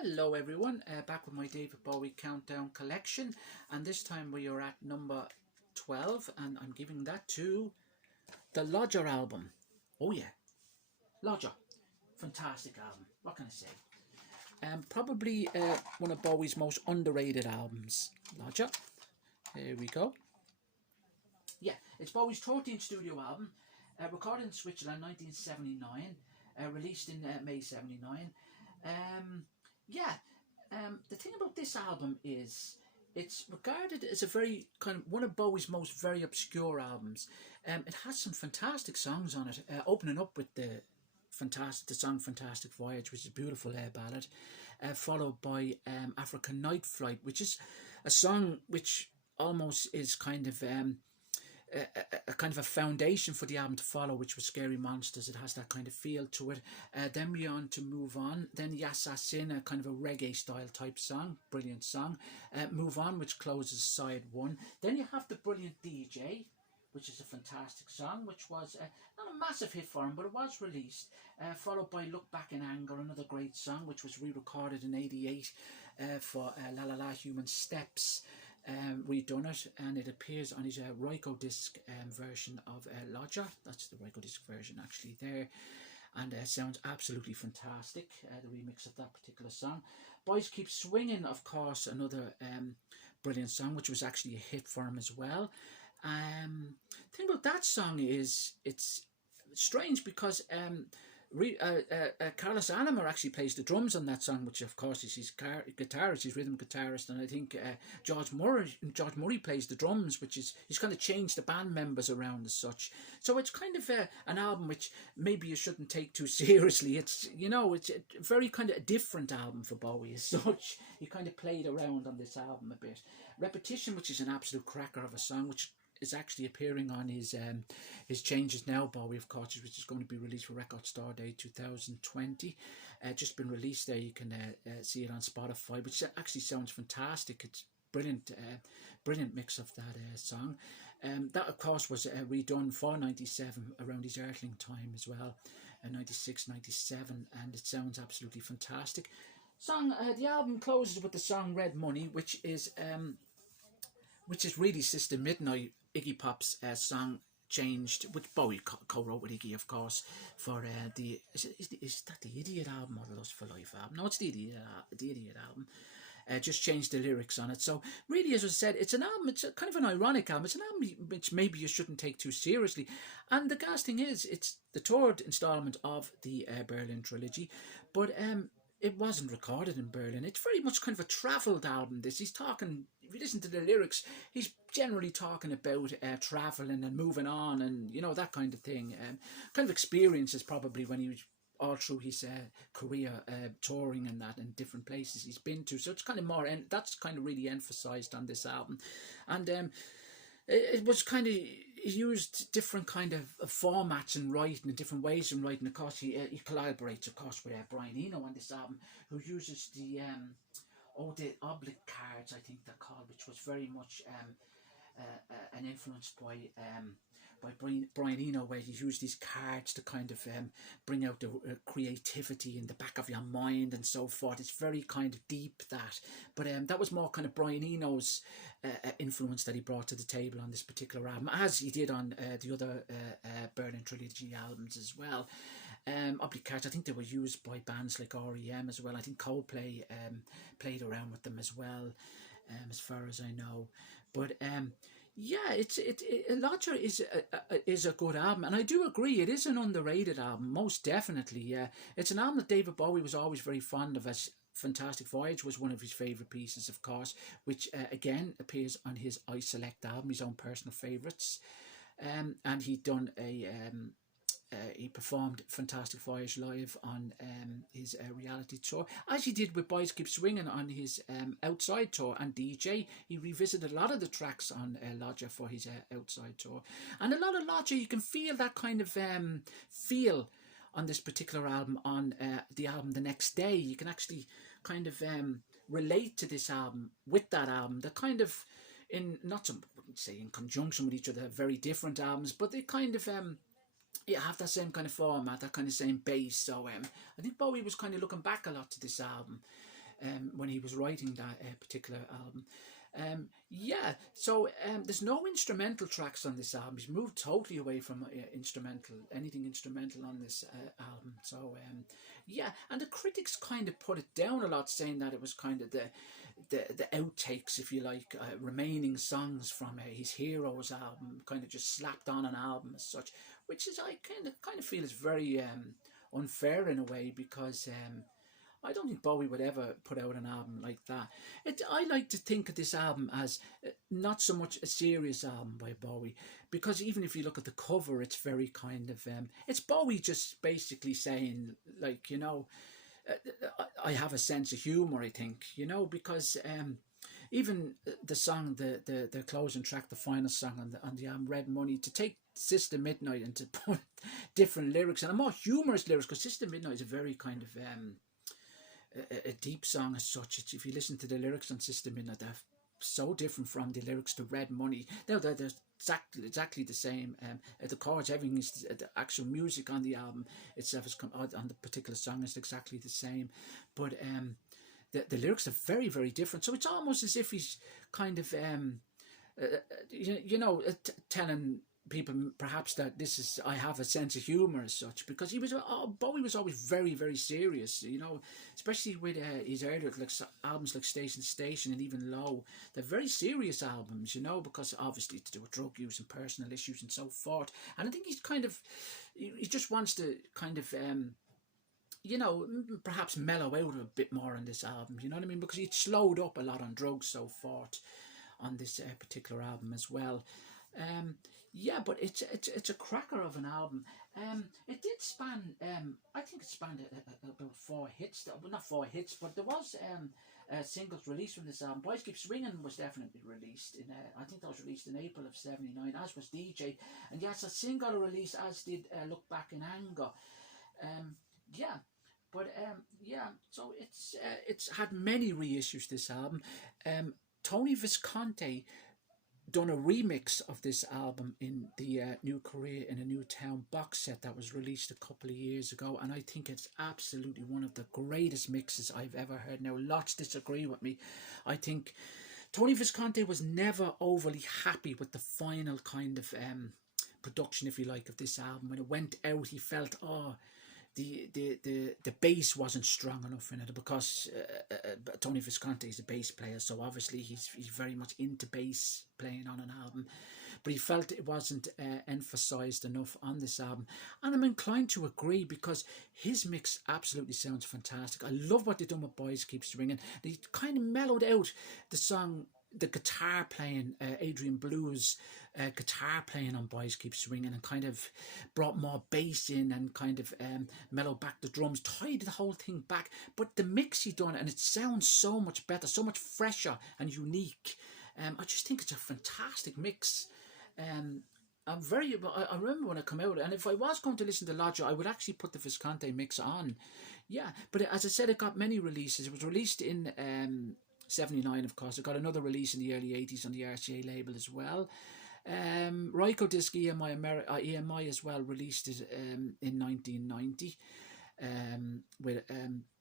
Hello everyone, back with my David Bowie Countdown collection, and this time we are at number 12 and I'm giving that to the Lodger album. Oh yeah, Lodger, fantastic album, what can I say? Probably one of Bowie's most underrated albums, Lodger. Here we go. Yeah, it's Bowie's 14th studio album, recorded in Switzerland 1979, released in May 79. Yeah, the thing about this album is it's regarded as a very kind of one of Bowie's most very obscure albums. It has some fantastic songs on it, opening up with the song "Fantastic Voyage," which is a beautiful ballad, followed by "African Night Flight," which is a song which almost is kind of a kind of a foundation for the album to follow, which was Scary Monsters. It has that kind of feel to it. Then we on to Move On. Then Yassassin, a kind of a reggae style type song, brilliant song. Move On, which closes side one. Then you have the brilliant DJ, which is a fantastic song, which was not a massive hit for him, but it was released. Followed by Look Back in Anger, another great song, which was re-recorded in '88 for La La La Human Steps. Redone it, and it appears on his Ryko disc version of Lodger. That's the Ryko disc version actually there, and sounds absolutely fantastic, the remix of that particular song. Boys Keep Swinging, of course, another brilliant song, which was actually a hit for him as well. The thing about that song is it's strange because Carlos Alomar actually plays the drums on that song, which of course is his guitarist, his rhythm guitarist, and I think George Murray plays the drums, which is he's kind of changed the band members around as such. So it's kind of an album which maybe you shouldn't take too seriously. It's it's a very kind of a different album for Bowie as such. He kind of played around on this album a bit. Repetition, which is an absolute cracker of a song, which is actually appearing on his Changes Now Bowie, of course, which is going to be released for Record Store Day 2020. Just been released there. You can see it on Spotify, which actually sounds fantastic. It's brilliant, brilliant mix of that song. That of course was redone for '97 around his Earthling time as well, '96, '97, and it sounds absolutely fantastic. The album closes with the song "Red Money," which is really Sister Midnight, Iggy Pop's song Changed, which Bowie co-wrote with Iggy, of course, for is that the Idiot album or the Lust for Life album? No, it's the Idiot album. Just changed the lyrics on it. So really, as I said, it's an album. It's kind of an ironic album. It's an album which maybe you shouldn't take too seriously. And the gas thing is, it's the third installment of the Berlin trilogy, but it wasn't recorded in Berlin. It's very much kind of a travelled album. He's talking, if you listen to the lyrics, he's generally talking about travelling and moving on and, that kind of thing. Kind of experiences probably when he was all through his career touring and that in different places he's been to. So it's kind of more, and that's kind of really emphasised on this album. And it was kind of, he used different kind of formats in writing and different ways in writing. Of course, he collaborates, of course, with Brian Eno on this album, who uses the oblique cards, I think they're called, which was very much an influence by Brian Eno, where he used these cards to kind of bring out the creativity in the back of your mind and so forth. It's very kind of deep, that. But that was more kind of Brian Eno's influence that he brought to the table on this particular album, as he did on the other Berlin Trilogy albums as well. Oblique cards, I think they were used by bands like REM as well. I think Coldplay played around with them as well, as far as I know. But yeah, Lodger is a good album, and I do agree it is an underrated album, most definitely. Yeah, it's an album that David Bowie was always very fond of. As Fantastic Voyage was one of his favourite pieces, of course, which again appears on his I Select album, his own personal favourites. And he'd done he performed Fantastic Voyage live on his reality tour, as he did with Boys Keep Swinging on his Outside tour, and DJ. He revisited a lot of the tracks on Lodger for his Outside tour. And a lot of Lodger, you can feel that kind of feel on this particular album, on the album The Next Day. You can actually kind of relate to this album with that album. They're kind of in, not some, I wouldn't say in conjunction with each other, very different albums, but they kind of have that same kind of format, that kind of same bass. So I think Bowie was kind of looking back a lot to this album when he was writing that particular album. Yeah, so there's no instrumental tracks on this album. He's moved totally away from anything instrumental on this album. So yeah, and the critics kind of put it down a lot, saying that it was kind of the outtakes, if you like, remaining songs from his Heroes album, kind of just slapped on an album as such, which is, I kind of feel is very unfair in a way, because I don't think Bowie would ever put out an album like that. I like to think of this album as not so much a serious album by Bowie, because even if you look at the cover, it's very kind of it's Bowie just basically saying, like, I have a sense of humor, I think, because even the song, the closing track, the final song on the album, Red Money, to take Sister Midnight and to put different lyrics and a more humorous lyrics, because Sister Midnight is a very kind of a deep song as such. If you listen to the lyrics on Sister Midnight, they're so different from the lyrics to Red Money. They're exactly the same. The chords, everything is the actual music on the album itself is on the particular song is exactly the same, but the lyrics are very, very different. So it's almost as if he's kind of telling people perhaps that I have a sense of humor as such, because Bowie was always very, very serious, especially with his earlier albums like Station to Station and even Low. They're very serious albums, because obviously to do with drug use and personal issues and so forth. And I think he just wants to kind of perhaps mellow out a bit more on this album, you know what I mean, because he'd slowed up a lot on drugs so forth on this particular album as well. Yeah, but it's a cracker of an album. It did span, I think it spanned about 4 hits. Well, not 4 hits, but there was singles released from this album. Boys Keep Swinging was definitely released in, I think that was released in April of '79, as was DJ. And yes, a single release, as did Look Back in Anger. Yeah. But yeah, so it's had many reissues, this album. Tony Visconti done a remix of this album in the New Career in a New Town box set that was released a couple of years ago, and I think it's absolutely one of the greatest mixes I've ever heard. Now, lots disagree with me. I think Tony Visconti was never overly happy with the final kind of production, if you like, of this album. When it went out, he felt, the bass wasn't strong enough in it, because Tony Visconti is a bass player, so obviously he's very much into bass playing on an album, but he felt it wasn't emphasized enough on this album, and I'm inclined to agree, because his mix absolutely sounds fantastic. I love what they've done with Boys Keep Swinging. They kind of mellowed out the song, the guitar playing, Adrian Blue's guitar playing on Boys Keep Swinging, and kind of brought more bass in and kind of mellowed back the drums, tied the whole thing back. But the mix he done, and it sounds so much better, so much fresher and unique. I just think it's a fantastic mix. I remember when it came out, and if I was going to listen to Lodger, I would actually put the Visconti mix on. Yeah, but as I said, it got many releases. It was released in '79, of course. It got another release in the early '80s on the RCA label as well. Ryko Disc EMI as well released it in 1990 with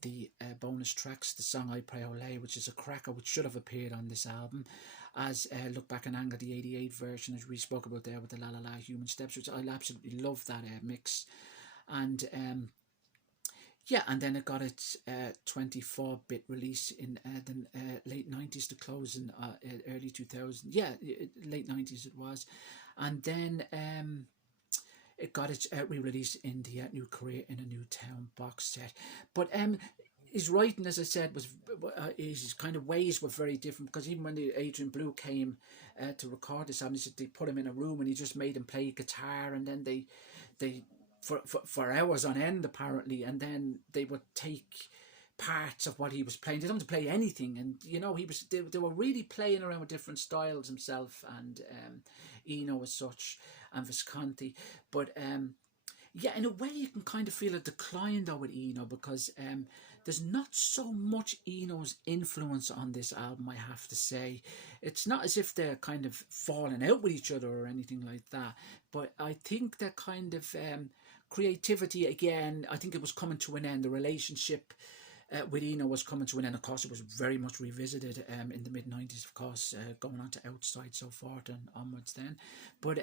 the bonus tracks, the song I Pray Ole, which is a cracker, which should have appeared on this album, as Look Back in Anger, the '88 version, as we spoke about there with the La La La Human Steps, which I absolutely love that mix. And yeah, and then it got its 24-bit release in the late 90s to close in early 2000. Yeah, late 90s it was. And then it got its re-release in the New Career in a New Town box set. But his writing, as I said, was his kind of ways were very different, because even when the Adrian Blue came to record this album, they put him in a room and he just made him play guitar, and then they for hours on end apparently, and then they would take parts of what he was playing. They don't have to play anything, and they were really playing around with different styles, himself and Eno as such, and Visconti. But yeah, in a way you can kind of feel a decline though with Eno, because there's not so much Eno's influence on this album, I have to say. It's not as if they're kind of falling out with each other or anything like that, but I think that kind of creativity, again, I think it was coming to an end. The relationship with Eno was coming to an end. Of course, it was very much revisited in the mid 90s, of course, going on to Outside, so forth and onwards then. But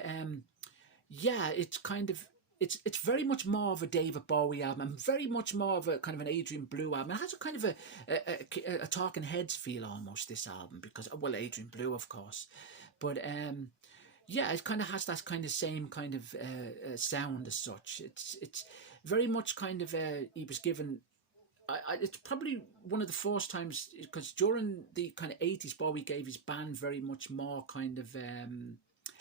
yeah, it's kind of it's very much more of a David Bowie album and very much more of a kind of an Adrian Blue album. It has a kind of a Talking Heads feel almost, this album, because, well, Adrian Blue, of course, but yeah, it kind of has that kind of same kind of sound as such. It's very much kind of he was given. It's probably one of the first times, because during the kind of 80s, Bowie gave his band very much more kind of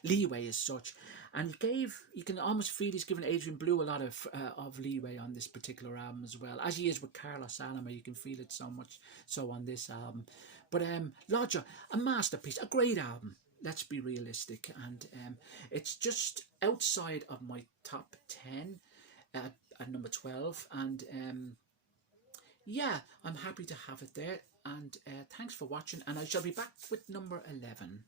leeway as such, and you can almost feel he's given Adrian Blue a lot of leeway on this particular album as well, as he is with Carlos Aloma. You can feel it so much so on this album. But Lodger, a masterpiece, a great album. Let's be realistic, and it's just outside of my top 10 at number 12, and yeah, I'm happy to have it there. And thanks for watching, and I shall be back with number 11.